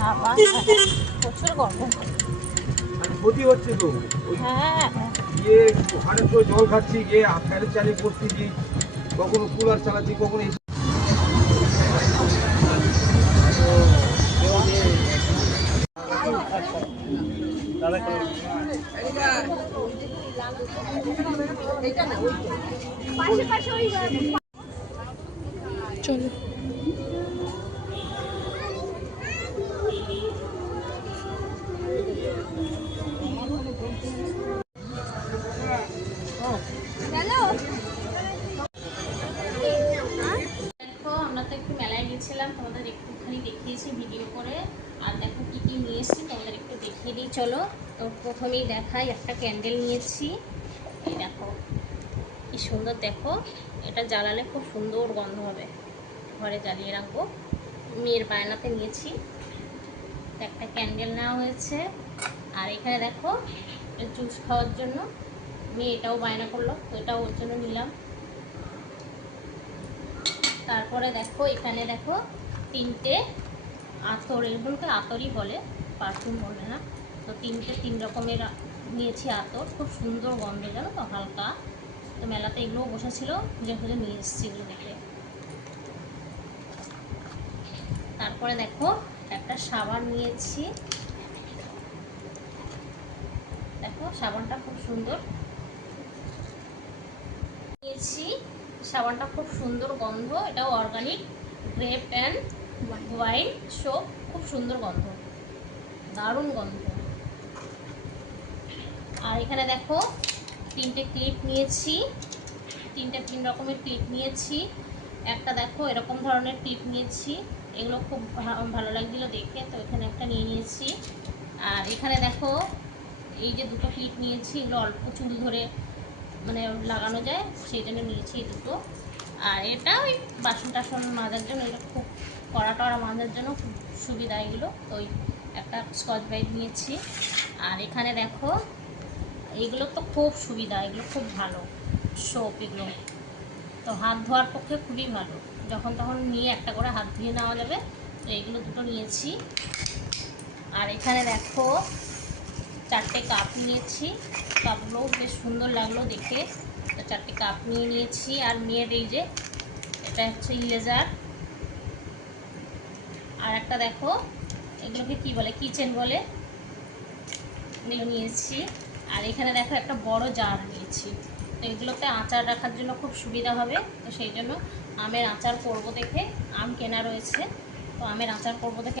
বাবা, প্রচুর গরম। ক্ষতি হচ্ছে তো। হ্যাঁ, গিয়ে ওখানে তো জল খাচ্ছি, গিয়ে ফ্যানের চালিয়ে বসতেছি, কখনো কুলার চালাচ্ছি, কখনো চলো। দেখো, আমরা তো একটু মেলায় গেছিলাম, তোমাদের একটুখানি দেখিয়েছি ভিডিও করে। আর দেখো কি কি নিয়ে এসেছি তোমাদের একটু দেখিয়ে দিই, চলো। তো প্রথমেই দেখাই, একটা ক্যান্ডেল নিয়েছি। এই দেখো কি সুন্দর, দেখো এটা জ্বালালে খুব সুন্দর গন্ধ হবে, ঘরে জ্বালিয়ে রাখবো। মেয়ের বায়নাতে নিয়েছি, একটা ক্যান্ডেল নেওয়া হয়েছে। আর এখানে দেখো জুস খাওয়ার জন্য মেয়ে এটাও বায়না করলো, তো এটাও ওর জন্য নিলাম। তারপরে দেখো এখানে দেখো তিনটে আতর, এগুলোকে আতরই বলে, পারফিউম বলে না। তো তিন রকমের নিয়েছি আতর, খুব সুন্দর গন্ধ জানো তো, হালকা। তো মেলাতে এগুলোও বসেছিল, খুঁজে খুঁজে নিয়ে এসেছি এগুলো দেখে। তারপরে দেখো একটা সাবান নিয়েছি, দেখো সাবানটা খুব সুন্দর নিয়েছি। সাবানটা খুব সুন্দর গন্ধ, এটাও organic, grape and wine soap, খুব সুন্দর গন্ধ, দারুণ গন্ধ। আর এখানে দেখো তিনটে ক্লিপ নিয়েছি, তিন রকমের ক্লিপ নিয়েছি। একটা দেখো এরকম ধরনের ক্লিপ নিয়েছি, এগুলো খুব ভালো লাগছিলো দেখে, তো এখানে একটা নিয়ে নিয়েছি। আর এখানে দেখো এই যে দুটো ক্লিপ নিয়েছি, এগুলো অল্প চুল ধরে মানে লাগানো যায়, সেই জন্য নিয়েছি এই দুটো। আর এটা ওই বাসন টাসন মাজার জন্য, এটা খুব কড়া টড়া মাজার জন্য খুব সুবিধা এগুলো, তো ওই একটা স্কচ ব্রাইট নিয়েছি। আর এখানে দেখো এইগুলো তো খুব সুবিধা, এগুলো খুব ভালো সোপ এগুলো, তো হাত ধোয়ার পক্ষে খুবই ভালো, যখন তখন নিয়ে একটা করে হাত ধুয়ে নেওয়া যাবে, তো এইগুলো দুটো নিয়েছি। আর এখানে দেখো চারটে কাপ নিয়েছি, কাপগুলোও বেশ সুন্দর লাগলো দেখে, তো চারটে কাপ নিয়ে নিয়েছি। আর মেয়ের এই যে এটা হচ্ছে ইরেজার, আর একটা দেখো এগুলোকে কি বলে, কিচেন বলে, এগুলো নিয়েছি। আর এখানে দেখো একটা বড় জার নিয়েছি, তো এগুলোতে আচার রাখার জন্য খুব সুবিধা হবে, তো সেই জন্য আমের আচার করবো দেখে, আম কেনা রয়েছে, তো আমের আচার করবো দেখে